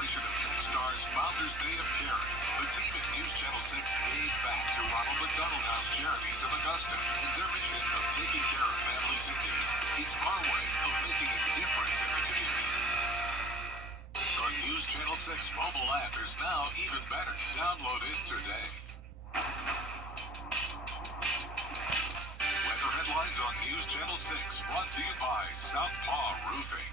celebration of Nextstar's Founders Day of Caring, the team at News Channel 6 gave back to Ronald McDonald House Charities of Augusta and their mission of taking care of families in need. It's our way of making a difference in the community. The News Channel 6 mobile app is now even better. Download it today. Weather headlines on News Channel 6, brought to you by Southpaw Roofing.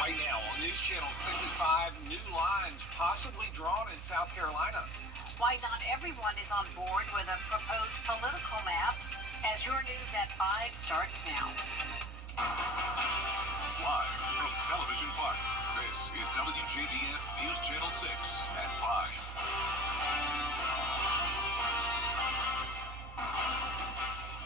Right now on News Channel 65, new lines possibly drawn in South Carolina. Why not everyone is on board with a proposed political map, as your news at 5 starts now. Live from Television Park, this is WJBF News Channel 6 at 5.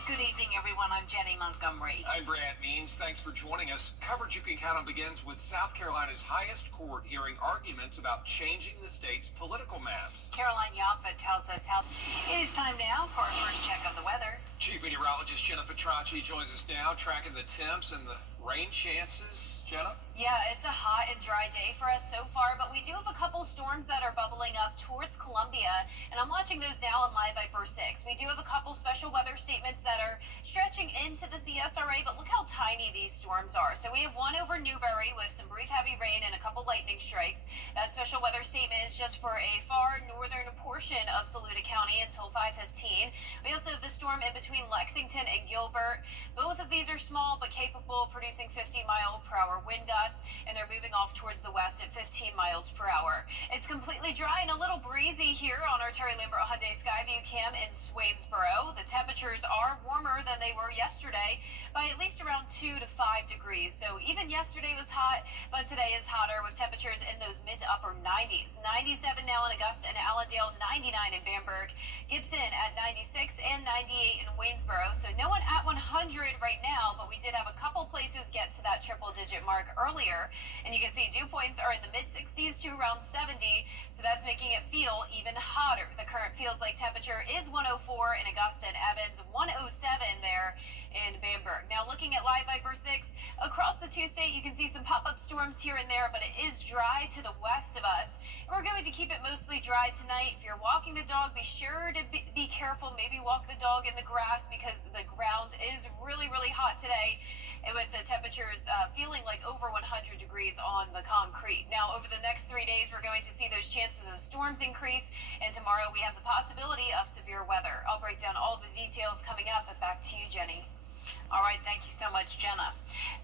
Good evening, everyone. I'm Jenny Montgomery. I'm Brad Means. Thanks for joining us. Coverage you can count on begins with South Carolina's highest court hearing arguments about changing the state's political maps. Caroline Yoffa tells us how it is time now for our first check of the weather. Chief Meteorologist Jenna Petracci joins us now, tracking the temps and the rain chances. Jenna? Yeah, it's a hot and dry day for us so far, but we do have a couple storms that are bubbling up towards Columbia, and I'm watching those now on Live Viper 6. We do have a couple special weather statements that are stretching into the CSRA, but look how tiny these storms are. So we have one over Newberry with some brief heavy rain and a couple lightning strikes. That special weather statement is just for a far northern portion of Saluda County until 5:15. We also have the storm in between Lexington and Gilbert. Both of these are small but capable of producing 50-mile-per-hour wind gusts, and they're moving off towards the west at 15 miles per hour. It's completely dry and a little breezy here on our Terry Lambert Hyundai Skyview Cam in Swainsboro. The temperatures are warmer than they were yesterday by at least around 2 to 5 degrees. So even yesterday was hot, but today is hotter with temperatures in those mid to upper 90s. 97 now in Augusta and Allendale, 99 in Bamberg, Gibson at 96 and 98 in Waynesboro. So no one at 100 right now, but we did have a couple places get to that triple-digit mark earlier, and you can see dew points are in the mid-60s to around 70, so that's making it feel even hotter. The current feels like temperature is 104 in Augusta and Evans, 107 there in Bamberg. Now looking at Live Viper 6, across the two-state you can see some pop-up storms here and there, but it is dry to the west of us. We're going to keep it mostly dry tonight. If you're walking the dog, be sure to be careful. Maybe walk the dog in the grass because the ground is really, really hot today, and with the temperatures feeling like over 100 degrees on the concrete. Now, over the next 3 days, we're going to see those chances of storms increase, and tomorrow we have the possibility of severe weather. I'll break down all the details coming up, but back to you, Jenny. All right, thank you so much, Jenna.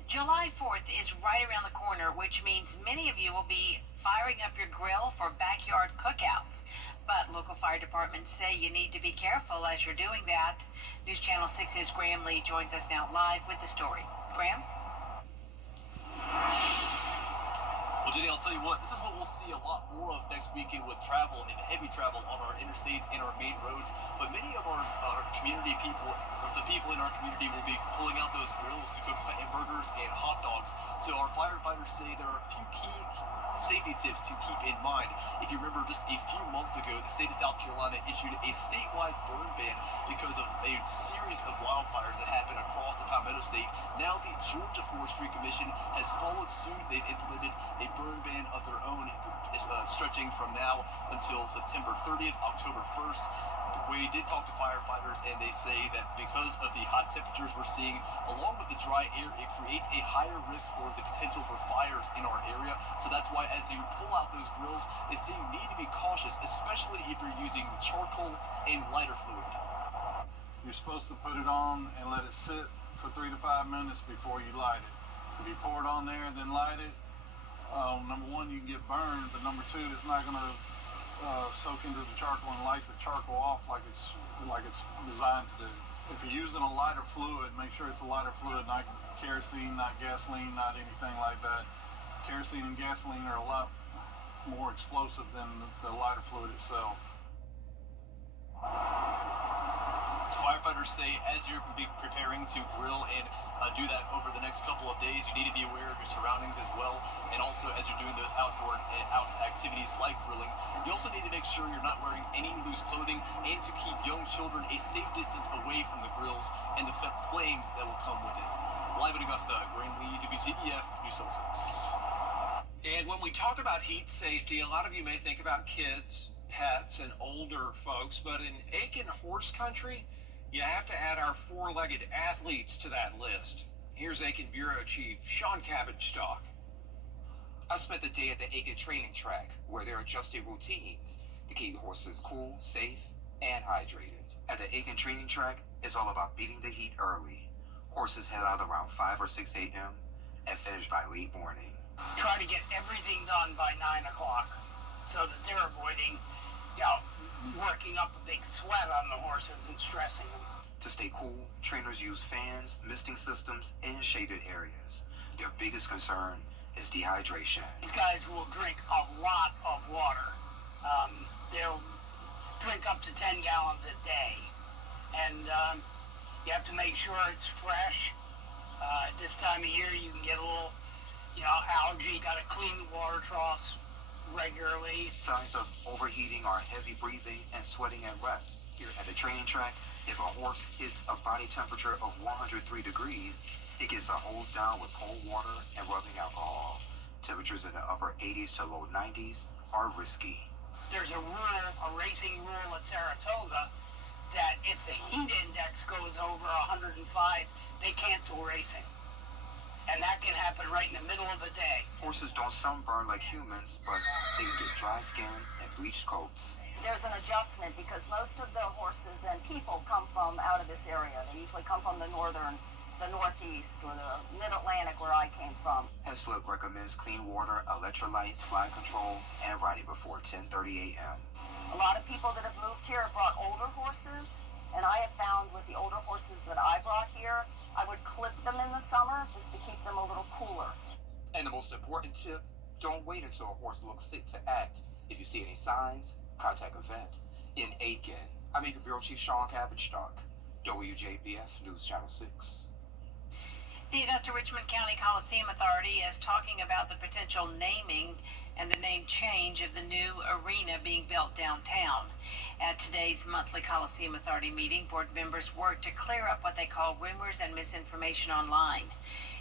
July 4th is right around the corner, which means many of you will be firing up your grill for backyard cookouts. But local fire departments say you need to be careful as you're doing that. News Channel 6's Graham Lee joins us now live with the story. Graham? Well, Jenny, I'll tell you what, this is what we'll see a lot more of next weekend with travel and heavy travel on our interstates and our main roads. But many of our community people, or the people in our community, will be pulling out those grills to cook hamburgers and hot dogs. So our firefighters say there are a few key safety tips to keep in mind. If you remember, just a few months ago, the state of South Carolina issued a statewide burn ban because of a series of wildfires that happened across the Palmetto State. Now the Georgia Forestry Commission has followed suit. They've implemented a burn ban of their own, stretching from now until September 30th, October 1st. We did talk to firefighters, and they say that because of the hot temperatures we're seeing, along with the dry air, it creates a higher risk for the potential for fires in our area. So that's why as you pull out those grills, they say you need to be cautious, especially if you're using charcoal and lighter fluid. You're supposed to put it on and let it sit for 3 to 5 minutes before you light it. If you pour it on there and then light it, number one, you can get burned, but number two, it's not going to soak into the charcoal and light the charcoal off like it's designed to do. If you're using a lighter fluid, make sure it's a lighter fluid, not kerosene, not gasoline, not anything like that. Kerosene and gasoline are a lot more explosive than the lighter fluid itself. So firefighters say as you're preparing to grill and do that over the next couple of days, you need to be aware of your surroundings as well. And also as you're doing those out activities like grilling, you also need to make sure you're not wearing any loose clothing and to keep young children a safe distance away from the grills and the flames that will come with it. Live in Augusta, Graham Lee, WJBF News 6. And And when we talk about heat safety, a lot of you may think about kids, pets, and older folks, but in Aiken horse country, you have to add our four-legged athletes to that list. Here's Aiken Bureau Chief Sean Cabbage-Stock. I spent the day at the Aiken training track where they're adjusting routines to keep horses cool, safe, and hydrated. At the Aiken training track, it's all about beating the heat early. Horses head out around 5 or 6 a.m. and finish by late morning. Try to get everything done by 9 o'clock so that they're avoiding, working up a big sweat on the horses and stressing them. To stay cool, trainers use fans, misting systems, and shaded areas. Their biggest concern is dehydration. These guys will drink a lot of water. They'll drink up to 10 gallons a day. And you have to make sure it's fresh. At this time of year, you can get a little, algae. Got to clean the water troughs regularly. Signs of overheating are heavy breathing and sweating at rest. Here at the training track, if a horse hits a body temperature of 103 degrees, it gets a hose down with cold water and rubbing alcohol. Temperatures in the upper 80s to low 90s are risky. There's a racing rule at Saratoga that if the heat index goes over 105, they cancel racing. And that can happen right in the middle of the day. Horses don't sunburn like humans, but they can get dry skin and bleached coats. There's an adjustment because most of the horses and people come from out of this area. They usually come from the northeast or the mid-Atlantic where I came from. Heslip recommends clean water, electrolytes, fly control, and riding before 10:30 a.m. A lot of people that have moved here have brought older horses, and I have found with the older horses that I brought here, I would clip them in the summer just to keep them a little cooler. And the most important tip, don't wait until a horse looks sick to act. If you see any signs, contact a vet. In Aiken, I'm Aiken Bureau Chief Sean Cabbage-Stock, WJBF News Channel 6. The Augusta-Richmond County Coliseum Authority is talking about the potential naming and the name change of the new arena being built downtown. At today's monthly Coliseum Authority meeting, board members worked to clear up what they call rumors and misinformation online.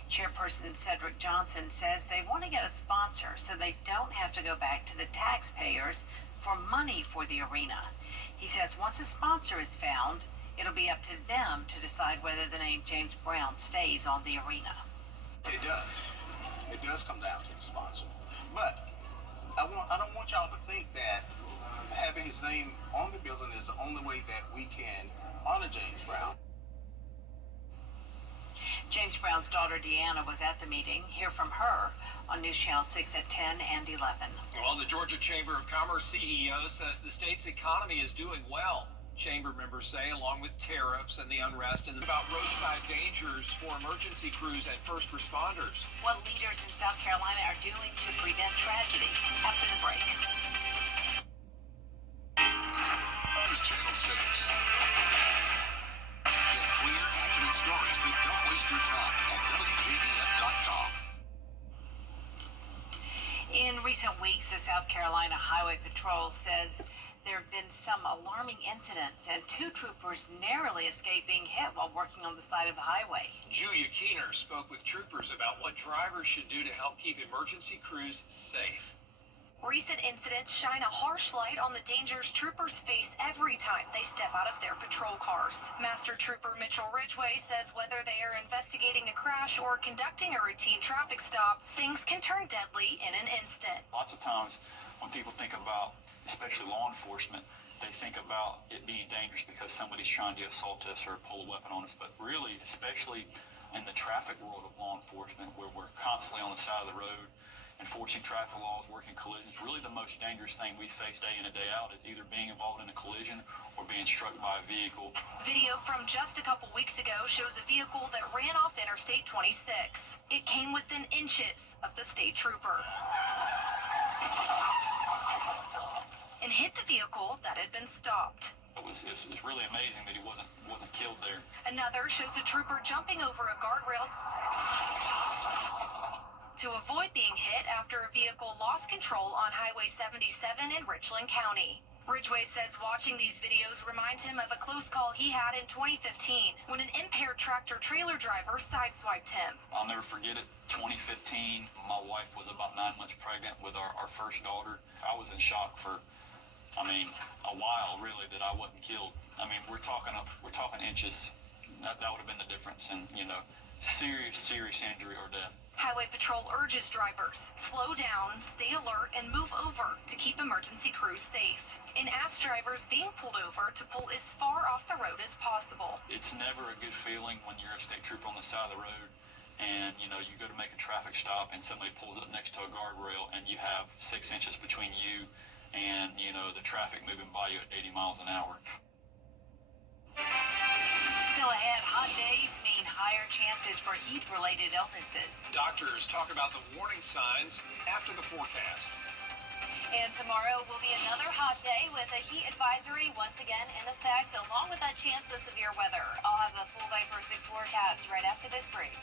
Chairperson Cedric Johnson says they want to get a sponsor so they don't have to go back to the taxpayers for money for the arena. He says once a sponsor is found, it'll be up to them to decide whether the name James Brown stays on the arena. It does. It does come down to the sponsor. But I don't want y'all to think that having his name on the building is the only way that we can honor James Brown. James Brown's daughter Deanna was at the meeting. Hear from her on News Channel 6 at 10 and 11. Well, the Georgia Chamber of Commerce CEO says the state's economy is doing well. Chamber members say, along with tariffs and the unrest, and about roadside dangers for emergency crews and first responders. What leaders in South Carolina are doing to prevent tragedy. After the break. News Channel 6. Get clear, accurate stories that don't waste your time at WJBF.com. In recent weeks, the South Carolina Highway Patrol says there have been some alarming incidents and 2 troopers narrowly escaped being hit while working on the side of the highway. Julia Keener spoke with troopers about what drivers should do to help keep emergency crews safe. Recent incidents shine a harsh light on the dangers troopers face every time they step out of their patrol cars. Master Trooper Mitchell Ridgway says whether they are investigating a crash or conducting a routine traffic stop, things can turn deadly in an instant. Lots of times when people think about, especially law enforcement, they think about it being dangerous because somebody's trying to assault us or pull a weapon on us. But really, especially in the traffic world of law enforcement, where we're constantly on the side of the road, enforcing traffic laws, working collisions, really the most dangerous thing we face day in and day out is either being involved in a collision or being struck by a vehicle. Video from just a couple weeks ago shows a vehicle that ran off Interstate 26. It came within inches of the state trooper and hit the vehicle that had been stopped. It was really amazing that he wasn't killed there. Another shows a trooper jumping over a guardrail to avoid being hit after a vehicle lost control on Highway 77 in Richland County. Ridgway says watching these videos remind him of a close call he had in 2015 when an impaired tractor-trailer driver sideswiped him. I'll never forget it. 2015, my wife was about 9 months pregnant with our first daughter. I was in shock for, a while really that I wasn't killed. We're talking inches. That would have been the difference in, serious injury or death. Highway Patrol urges drivers, slow down, stay alert, and move over to keep emergency crews safe. And asks drivers being pulled over to pull as far off the road as possible. It's never a good feeling when you're a state trooper on the side of the road and, you go to make a traffic stop and somebody pulls up next to a guardrail and you have 6 inches between you and, the traffic moving by you at 80 miles an hour. Still ahead, hot days mean higher chances for heat-related illnesses. Doctors talk about the warning signs after the forecast. And tomorrow will be another hot day with a heat advisory once again in effect, along with that chance of severe weather. I'll have a full Viper 6 forecast right after this break.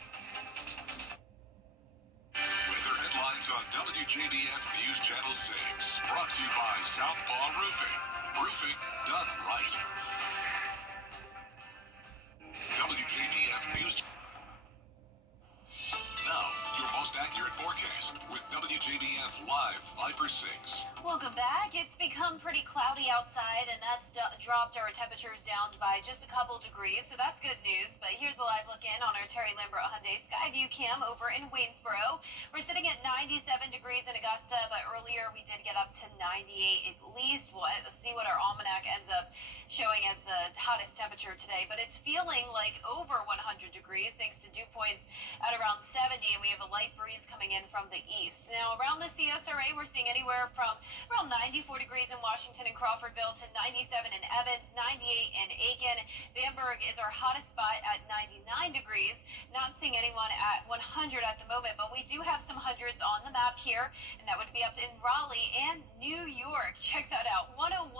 Weather headlines on WJBF News Channel 6. Brought to you by Southpaw Roofing. Roofing done right. WJBF News. Now, your most accurate forecast with WJBF Live Viper 6. Welcome back. It's become pretty cloudy outside, and that's dropped our temperatures down by just a couple degrees, so that's good news. But here's a live look in on our Terry Lambert Hyundai Skyview cam over in Waynesboro. We're sitting at 97 degrees in Augusta, but earlier we did get up to 98 at least. We'll see what our almanac ends up showing as the hottest temperature today, but it's feeling like over 100 degrees thanks to dew points at around 70, and we have a light breeze coming in from the east. Now, around the CSRA, we're seeing anywhere from around 94 degrees in Washington and Crawfordville to 97 in Evans, 98 in Aiken. Bamberg is our hottest spot at 99 degrees. Not seeing anyone at 100 at the moment, but we do have some hundreds on the map here, and that would be up in Raleigh and New York. Check that out, 101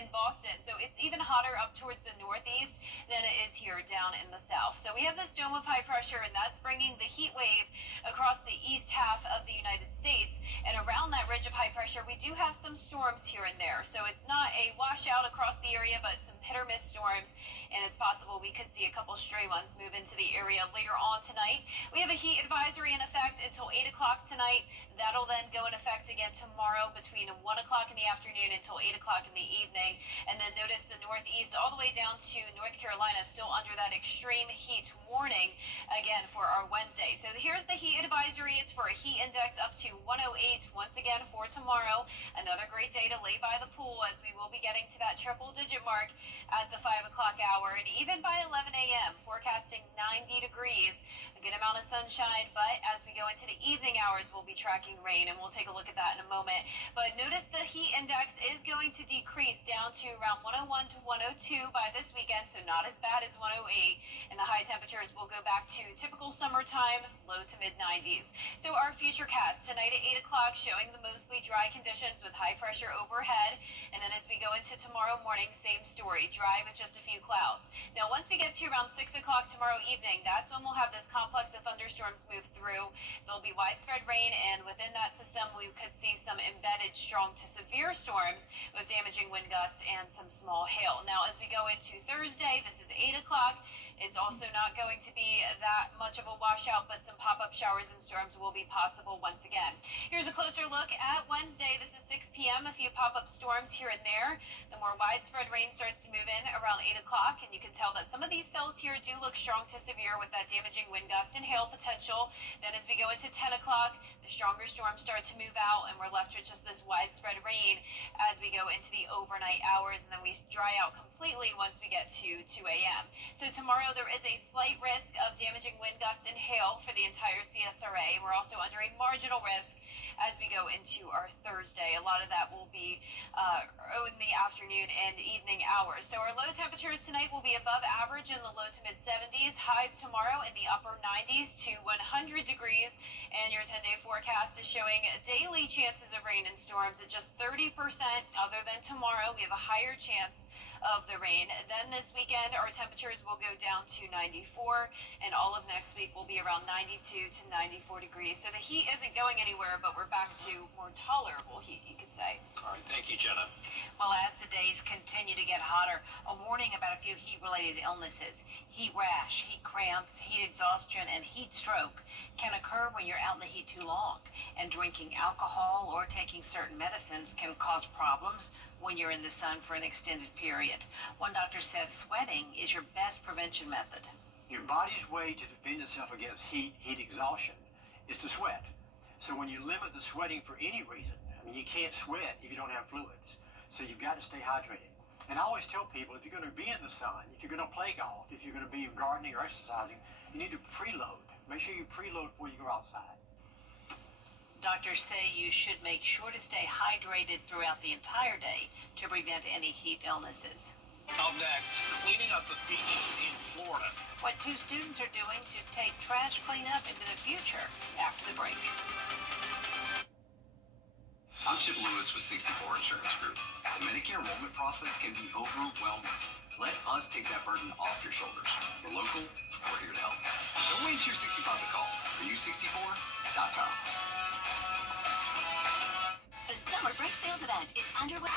in Boston. So it's even hotter up towards the northeast than it is here down in the south. So we have this dome of high pressure, and that's bringing the heat wave across the east half of the United States. And around that ridge of high pressure, we do have some storms here and there. So it's not a washout across the area, but some hit or miss storms. And it's possible we could see a couple stray ones move into the area later on tonight. We have a heat advisory in effect until 8 o'clock tonight. That'll then go in effect again tomorrow between 1 o'clock in the afternoon until 8 o'clock in the evening. And then notice the northeast all the way down to North Carolina still under that extreme heat warning again for our Wednesday. So here's the heat advisory. It's for a heat index up to 108 once again for tomorrow. Another great day to lay by the pool as we will be getting to that triple digit mark at the 5 o'clock hour, and even by 11 a.m. forecasting 90 degrees, a good amount of sunshine. But as we go into the evening hours, we'll be tracking rain, and we'll take a look at that in a moment. But notice the heat index is going to decrease down to around 101 to 102 by this weekend, so not as bad as 108, and the high temperatures will go back to typical summertime, low to mid 90s. So our futurecast tonight at 8 o'clock showing the mostly dry conditions with high pressure overhead, and then as we go into tomorrow morning, same story, dry with just a few clouds. Now once we get to around 6 o'clock tomorrow evening, that's when we'll have this complex of thunderstorms move through. There'll be widespread rain, and within that system we could see some embedded strong to severe storms with damaging wind gusts and some small hail. Now as we go into Thursday, this is 8 o'clock. It's also not going to be that much of a washout, but some pop-up showers and storms will be possible once again. Here's a closer look at Wednesday. This is 6 p.m. A few pop-up storms here and there. The more widespread rain starts to move in around 8 o'clock, and you can tell that some of these cells here do look strong to severe with that damaging wind gust and hail potential. Then as we go into 10 o'clock, the stronger storms start to move out, and we're left with just this widespread rain as we go into the overnight hours, and then we dry out completely once we get to 2 a.m. So tomorrow there is a slight risk of damaging wind gusts and hail for the entire CSRA. We're also under a marginal risk as we go into our Thursday. A lot of that will be in the afternoon and evening hours. So our low temperatures tonight will be above average in the low to mid 70s. Highs tomorrow in the upper 90s to 100 degrees. And your 10-day forecast is showing daily chances of rain and storms at just 30%. Other than tomorrow, we have a higher chance of the rain. Then this weekend, our temperatures will go down to 94, and all of next week will be around 92 to 94 degrees. So the heat isn't going anywhere, but we're back to more tolerable heat, you could say. All right, thank you, Jenna. Well, as the days continue to get hotter, a warning about a few heat-related illnesses. Heat rash, heat cramps, heat exhaustion, and heat stroke can occur when you're out in the heat too long. And drinking alcohol or taking certain medicines can cause problems when you're in the sun for an extended period. One doctor says sweating is your best prevention method. Your body's way to defend itself against heat exhaustion, is to sweat. So when you limit the sweating for any reason, I mean, you can't sweat if you don't have fluids. So you've got to stay hydrated. And I always tell people, if you're going to be in the sun, if you're going to play golf, if you're going to be gardening or exercising, you need to preload. Make sure you preload before you go outside. Doctors say you should make sure to stay hydrated throughout the entire day to prevent any heat illnesses. Up next, cleaning up the beaches in Florida. What two students are doing to take trash cleanup into the future after the break. I'm Chip Lewis with 64 Insurance Group. The Medicare enrollment process can be overwhelming. Let us take that burden off your shoulders. We're local, we're here to help. Don't wait till you're 65 to call. Are you 64.com. The summer break sales event is underway.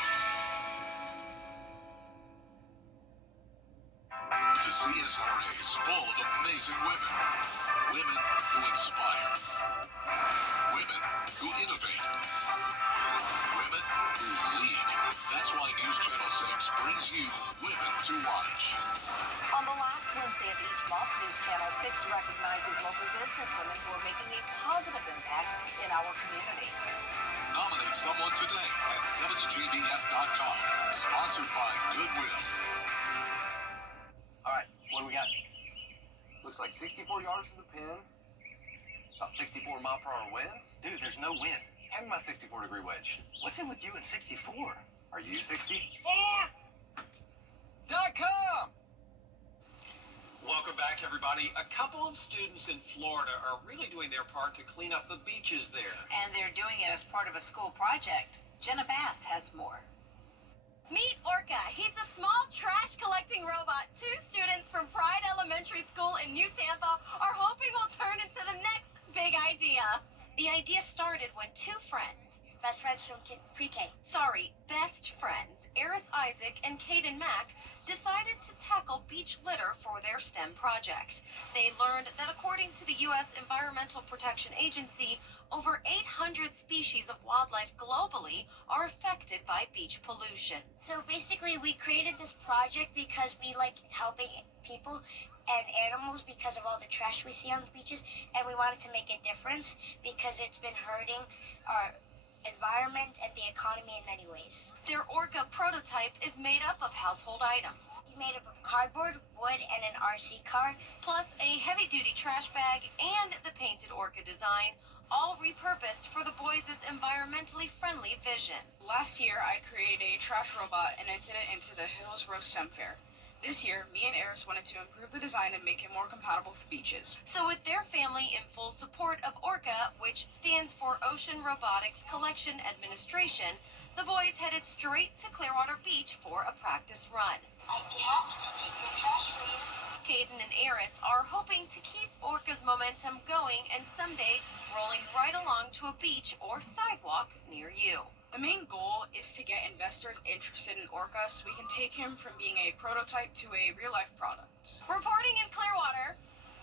The CSRA is full of amazing women. Women who inspire. Women who innovate. Women who lead. That's why News Channel 6 brings you Women to Watch. On the last Wednesday of each month, News Channel 6 recognizes local businesswomen who are making a positive impact in our community. Nominate someone today at WJBF.com. Sponsored by Goodwill. All right, what do we got? Looks like 64 yards to the pin. About 64 mile per hour winds. Dude, there's no wind. Hand me my 64 degree wedge. What's in with you and 64? Are you 64.com? Welcome back, everybody. A couple of students in Florida are really doing their part to clean up the beaches there. And they're doing it as part of a school project. Jenna Bass has more. Meet Orca. He's a small trash collecting robot. Two students from Pride Elementary School in New Tampa are hoping will turn into the next big idea. The idea started when two friends, best friends from pre-K, Eris Isaac and Caden Mack, decided to tackle beach litter for their STEM project. They learned that according to the U.S. Environmental Protection Agency, over 800 species of wildlife globally are affected by beach pollution. So basically we created this project because we like helping people and animals because of all the trash we see on the beaches, and we wanted to make a difference because it's been hurting our environment and the economy in many ways. Their Orca prototype is made up of household items, We made up of cardboard, wood, and an RC car. plus a heavy-duty trash bag and the painted Orca design, all repurposed for the boys' environmentally friendly vision. Last year, I created a trash robot and entered it into the Hillsborough STEM Fair. This year, me and Eris wanted to improve the design and make it more compatible for beaches. So with their family in full support of ORCA, which stands for Ocean Robotics Collection Administration, the boys headed straight to Clearwater Beach for a practice run. I'd be happy to take your trash for you. Caden and Eris are hoping to keep ORCA's momentum going and someday rolling right along to a beach or sidewalk near you. The main goal is to get investors interested in Orca so we can take him from being a prototype to a real-life product. Reporting in Clearwater,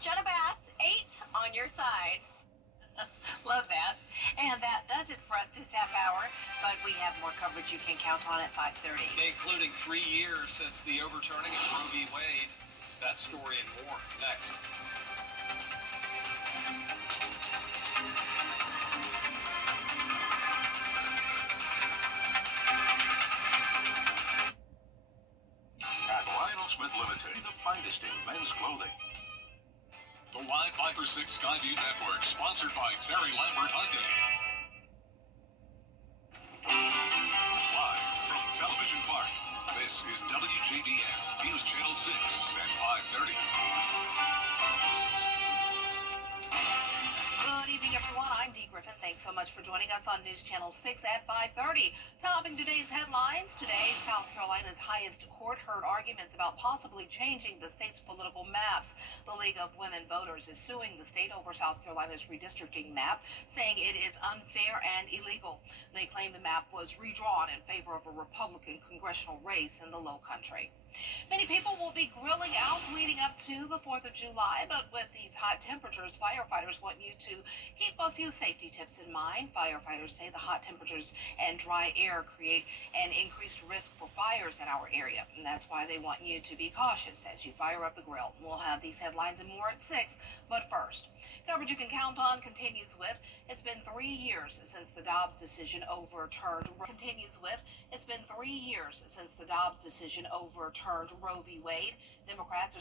Jenna Bass, 8 on your side. Love that. And that does it for us this half hour, but we have more coverage you can count on at 5:30. Including 3 years since the overturning of Roe v. Wade. That story and more next. At Lionel Smith Limited, the finest in men's clothing. The Live 5 for 6 Skyview Network, sponsored by Terry Lambert Hyundai. Live from Television Park, this is WJBF News Channel 6 at 5:30. Good Good evening, everyone. I'm Dee Griffin. Thanks so much for joining us on News Channel 6 at 5:30. Topping today's headlines, today, South Carolina's highest court heard arguments about possibly changing the state's political maps. The League of Women Voters is suing the state over South Carolina's redistricting map, saying it is unfair and illegal. They claim the map was redrawn in favor of a Republican congressional race in the Low Country. Many people will be grilling out leading up to the 4th of July, but with these hot temperatures, firefighters want you to keep a few safety tips in mind. Firefighters say the hot temperatures and dry air create an increased risk for fires in our area, and that's why they want you to be cautious as you fire up the grill. We'll have these headlines and more at 6, but first, coverage you can count on continues with, it's been 3 years since the Dobbs decision overturned. It's been 3 years since the Dobbs decision overturned Roe v. Wade. Democrats are